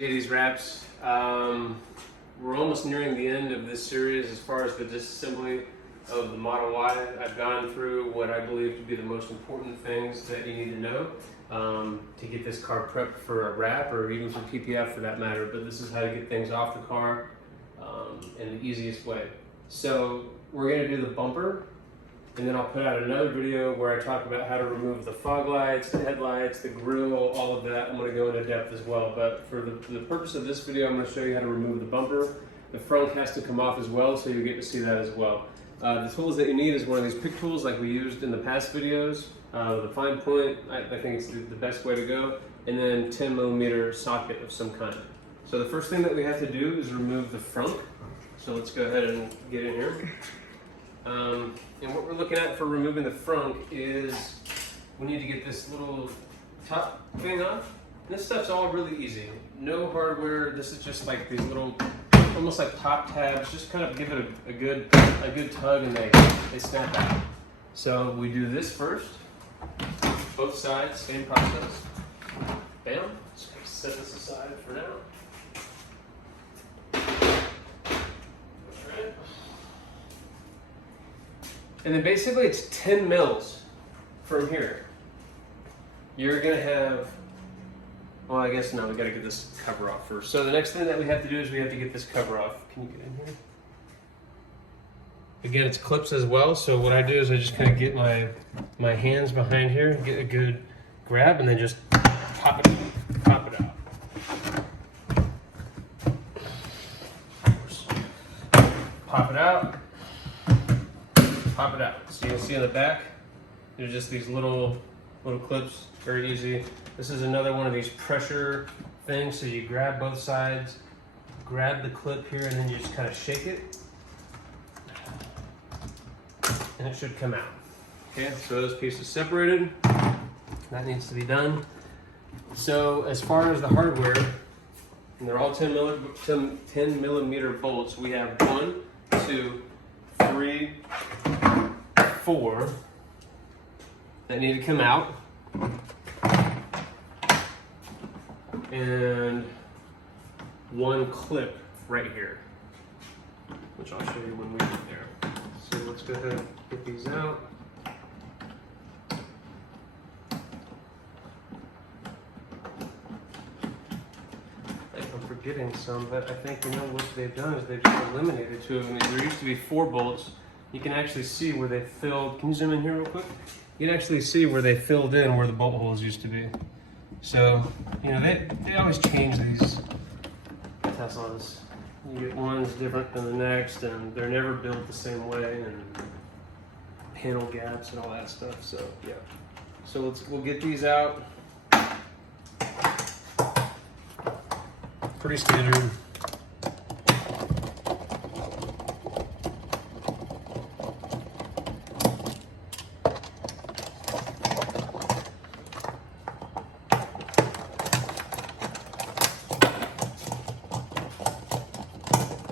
These wraps. We're almost nearing the end of this series as far as the disassembly of the Model Y. I've gone through what I believe to be the most important things that you need to know to get this car prepped for a wrap or even for PPF for that matter. But this is how to get things off the car in the easiest way. So we're going to do the bumper, and then I'll put out another video where I talk about how to remove the fog lights, the headlights, the grille, all of that. I'm going to go into depth as well, but for the purpose of this video, I'm going to show you how to remove the bumper. The front has to come off as well, so you get to see that as well. The tools that you need is one of these pick tools like we used in the past videos. The fine point, I think it's the best way to go, and then 10mm socket of some kind. So the first thing that we have to do is remove the front. So let's go ahead and get in here. And what we're looking at for removing the frunk is we need to get this little top thing off. This stuff's all really easy. No hardware. This is just like these little, almost like top tabs. Just kind of give it a good tug and they snap out. So we do this first. Both sides, same process. Bam. Just set this aside for now. And then basically it's 10 mils from here. You're gonna have, well, I guess no, we gotta get this cover off first. So the next thing that we have to do is we have to get this cover off. Can you get in here? Again, it's clips as well. So what I do is I just kind of get my hands behind here, get a good grab, and then just pop it out. Pop it out. Pop it out. So you can see on the back, there's just these little clips, very easy. This is another one of these pressure things. So you grab both sides, grab the clip here, and then you just kind of shake it, and it should come out. Okay, so those pieces separated. That needs to be done. So as far as the hardware, and they're all 10mm bolts. We have 1, 2, 3, 4 that need to come out, and 1 clip right here, which I'll show you when we get there. So let's go ahead and get these out. I'm forgetting some, but I think what they've done is they've just eliminated 2 of them. There used to be 4 bolts. You can actually see where they filled. Can you zoom in here real quick? You can actually see where they filled in where the bolt holes used to be. So, they always change these Teslas. You get ones different than the next, and they're never built the same way, and panel gaps and all that stuff. So, yeah. So we'll get these out. Pretty standard.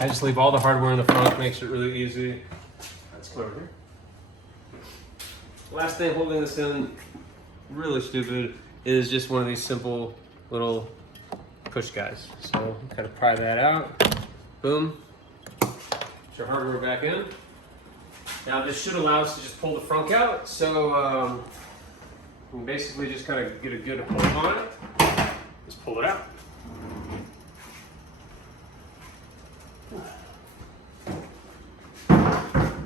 I just leave all the hardware in the front, makes it really easy. Let's come over here. Last thing holding this in, really stupid, is just one of these simple little push guys. So kind of pry that out, boom, put your hardware back in. Now this should allow us to just pull the frunk out. So we basically just kind of get a good hold on it, just pull it out.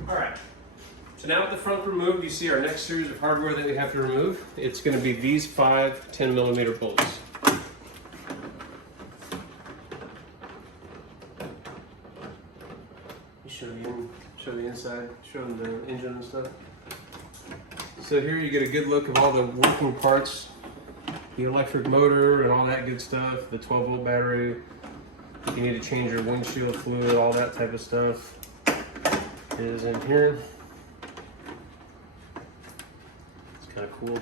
Alright, so now with the front removed, you see our next series of hardware that we have to remove. It's going to be these 5 10mm bolts. Show the inside, show them the engine and stuff. So here you get a good look of all the working parts, the electric motor and all that good stuff, the 12-volt battery. If you need to change your windshield fluid, all that type of stuff is in here. It's kind of cool.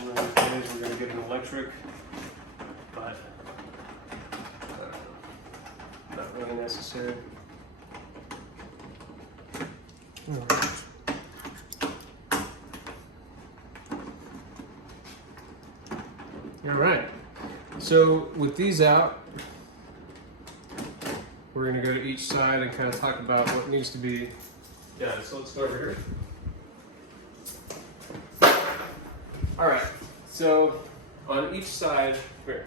One of these days we're going to get an electric, but not really necessary. All right. So with these out, we're going to go to each side and kind of talk about what needs to be done. So let's go over here. All right. So on each side, here.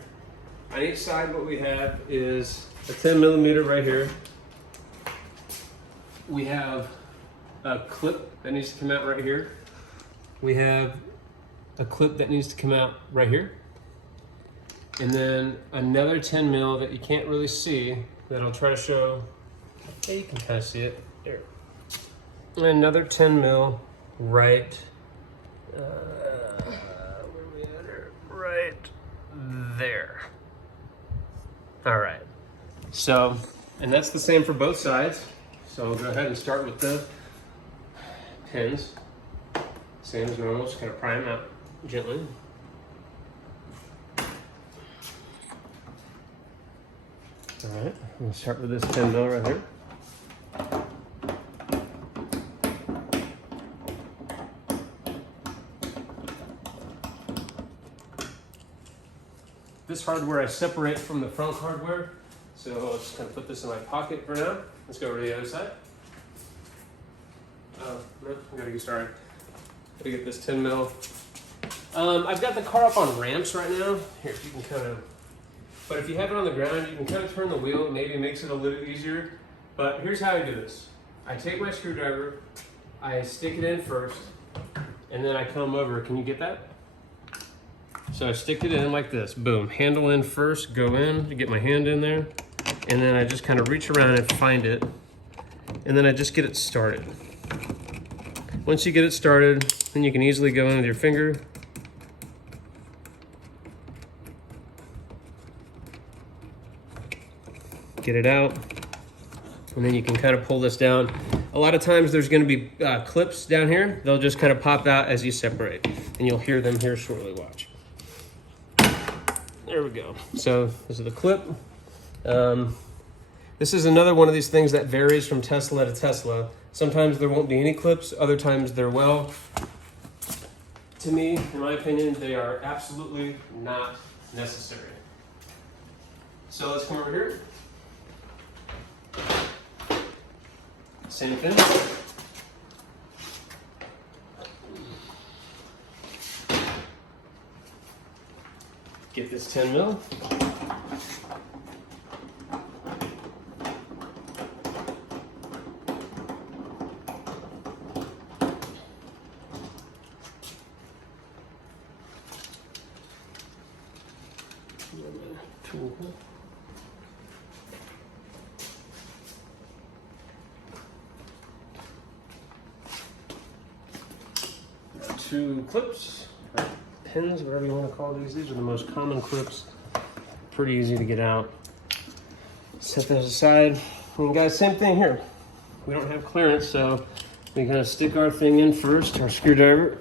On each side, what we have is a 10 millimeter right here. We have a clip that needs to come out right here. We have a clip that needs to come out right here. And then another 10 mil that you can't really see that I'll try to show. Yeah, you can kind of see it there. And another 10 mil right, where are we at here? Right there. All right. So, and that's the same for both sides. So I'll go ahead and start with the pins. Same as normal, just kind of pry them out gently. All right, I'm gonna start with this 10 mil right here. This hardware I separate from the front hardware. So I'll just kind of put this in my pocket for now. Let's go over to the other side. Oh, no, I gotta get started. Gotta get this 10 mil. I've got the car up on ramps right now. Here, you can kind of, but if you have it on the ground, you can kind of turn the wheel. Maybe it makes it a little easier. But here's how I do this. I take my screwdriver, I stick it in first, and then I come over. Can you get that? So I stick it in like this, boom. Handle in first, go in, get my hand in there, and then I just kind of reach around and find it, and then I just get it started. Once you get it started, then you can easily go in with your finger. Get it out, and then you can kind of pull this down. A lot of times there's going to be clips down here. They'll just kind of pop out as you separate, and you'll hear them here shortly. Watch. There we go. So this is the clip. This is another one of these things that varies from Tesla to Tesla. Sometimes there won't be any clips, other times there will. To me, in my opinion, they are absolutely not necessary. So let's come over here. Same thing. Get this 10 mil. Two clips, pins, whatever you want to call these. These are the most common clips. Pretty easy to get out. Set those aside. And guys, same thing here. We don't have clearance, so we kind of stick our thing in first, our screwdriver,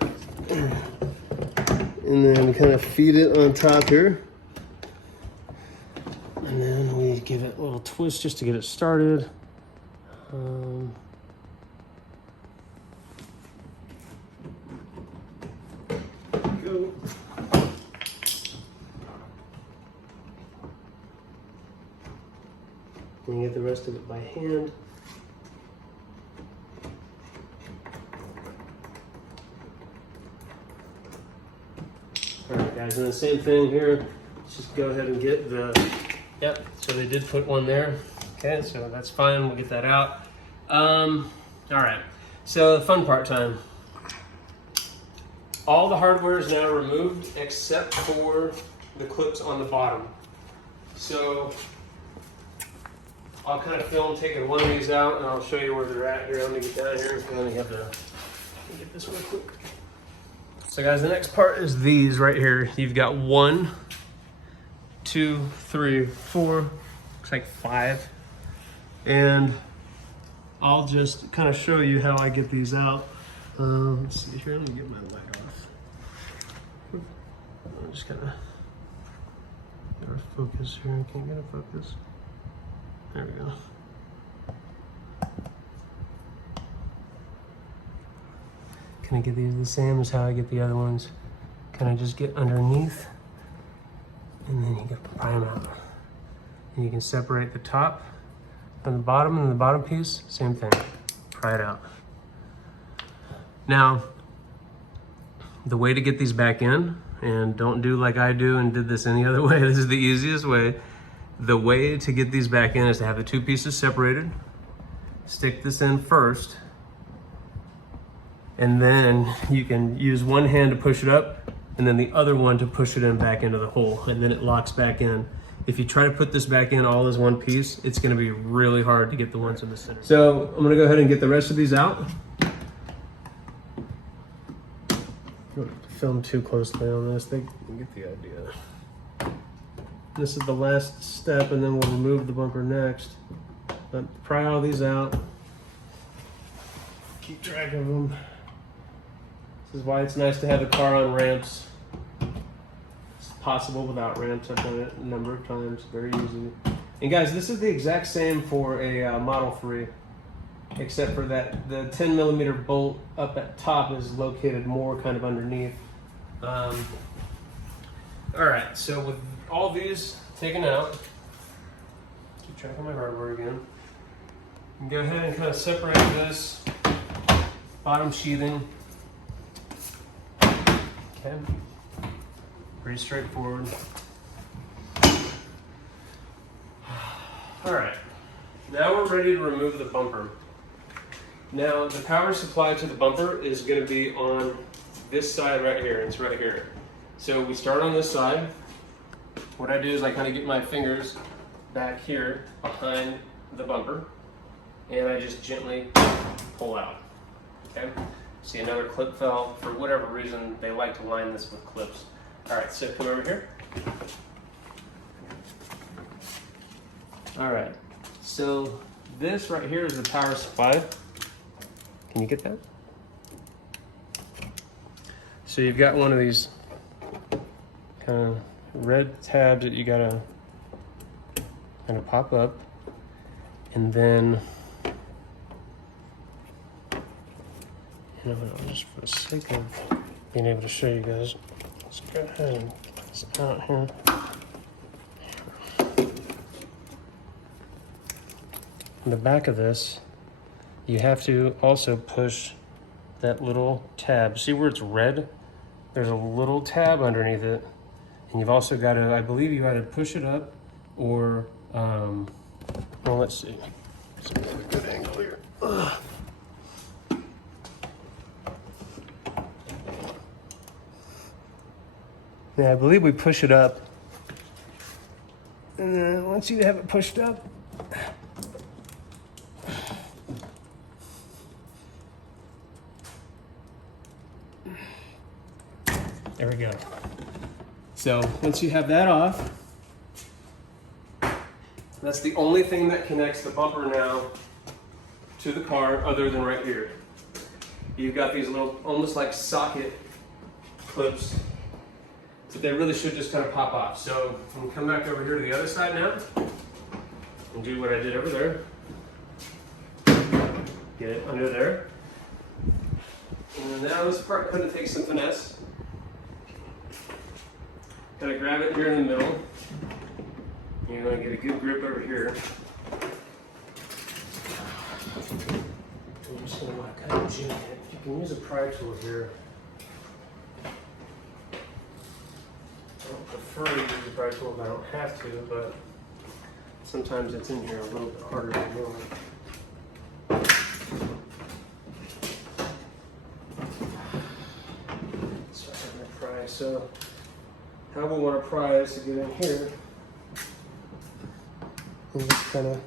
and then we kind of feed it on top here. And then we give it a little twist just to get it started. Go. And get the rest of it by hand. All right, guys, and the same thing here. Let's just go ahead and get the, yep, so they did put one there. Okay, so that's fine, we'll get that out. All right, so the fun part time. All the hardware is now removed except for the clips on the bottom. So I'll kind of film taking one of these out and I'll show you where they're at here. Let me get down here and let me have the, get this real quick. So guys, the next part is these right here. You've got 1, 2, 3, 4, looks like 5. And I'll just kind of show you how I get these out. Let's see here, let me get my light off. I'm just kind of get our focus here. I can't get a focus. There we go. Can I get these the same as how I get the other ones? Can I just get underneath and then you can pry them out. And you can separate the top from the bottom, and the bottom piece, same thing. Pry it out. Now, the way to get these back in, and don't do like I do and did this any other way, this is the easiest way. The way to get these back in is to have the two pieces separated, stick this in first, and then you can use one hand to push it up, and then the other one to push it in back into the hole, and then it locks back in. If you try to put this back in all as one piece, it's gonna be really hard to get the ones in the center. So I'm gonna go ahead and get the rest of these out. Don't film too closely on this, they get the idea. This is the last step, and then we'll remove the bumper next. But pry all these out. Keep track of them. This is why it's nice to have the car on ramps. It's possible without ramps. I've done it a number of times. Very easy. And guys, this is the exact same for a Model 3, except for that the 10mm bolt up at top is located more kind of underneath. All right, so with all these taken out, keep track of my hardware again. And go ahead and kind of separate this bottom sheathing. Okay, pretty straightforward. All right, now we're ready to remove the bumper. Now the power supply to the bumper is going to be on this side right here. It's right here. So we start on this side. What I do is I kind of get my fingers back here behind the bumper, and I just gently pull out. Okay. See, another clip fell. For whatever reason, they like to line this with clips. All right, so come over here. All right, so this right here is the power supply. Can you get that? So you've got one of these kind of red tabs that you gotta kind of pop up, and then, you know, just for the sake of being able to show you guys, let's go ahead and get this out here. In the back of this, you have to also push that little tab. See where it's red? There's a little tab underneath it. And you've also got to, I believe you got to push it up, or, well, let's see. Let's get a good angle here. Ugh. Yeah, I believe we push it up. And then once you have it pushed up, there we go. So once you have that off, that's the only thing that connects the bumper now to the car other than right here. You've got these little, almost like socket clips, but they really should just kind of pop off. So I'm gonna come back over here to the other side now and do what I did over there. Get it under there. And now this part kind of takes some finesse. Kind of grab it here in the middle. You're going to get a good grip over here. I'm just going to kind of jig it. You can use a pry tool here. I don't prefer to use a pry tool if I don't have to, but sometimes it's in here a little bit harder to do. So I'm going to pry. So how we want to pry is to get in here and just kind of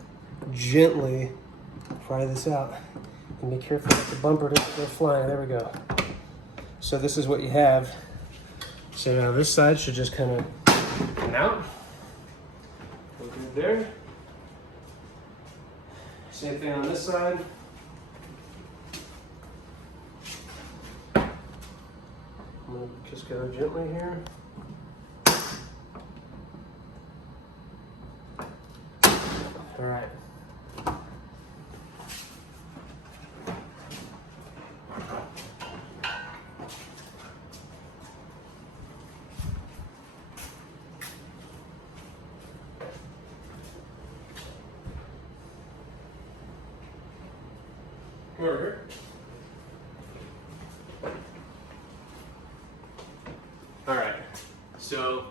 gently pry this out, and be careful that the bumper doesn't go flying. There we go. So this is what you have. So now this side should just kind of come out. Go good there. Same thing on this side. I'm going to just go gently here. All right. Come over here. All right, so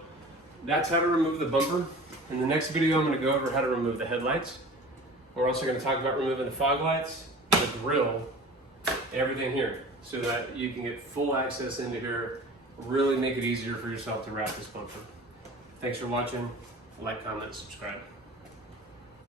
that's how to remove the bumper. In the next video, I'm going to go over how to remove the headlights. We're also going to talk about removing the fog lights, the grill, everything here, so that you can get full access into here, really make it easier for yourself to wrap this bumper. Thanks for watching. Like, comment, subscribe.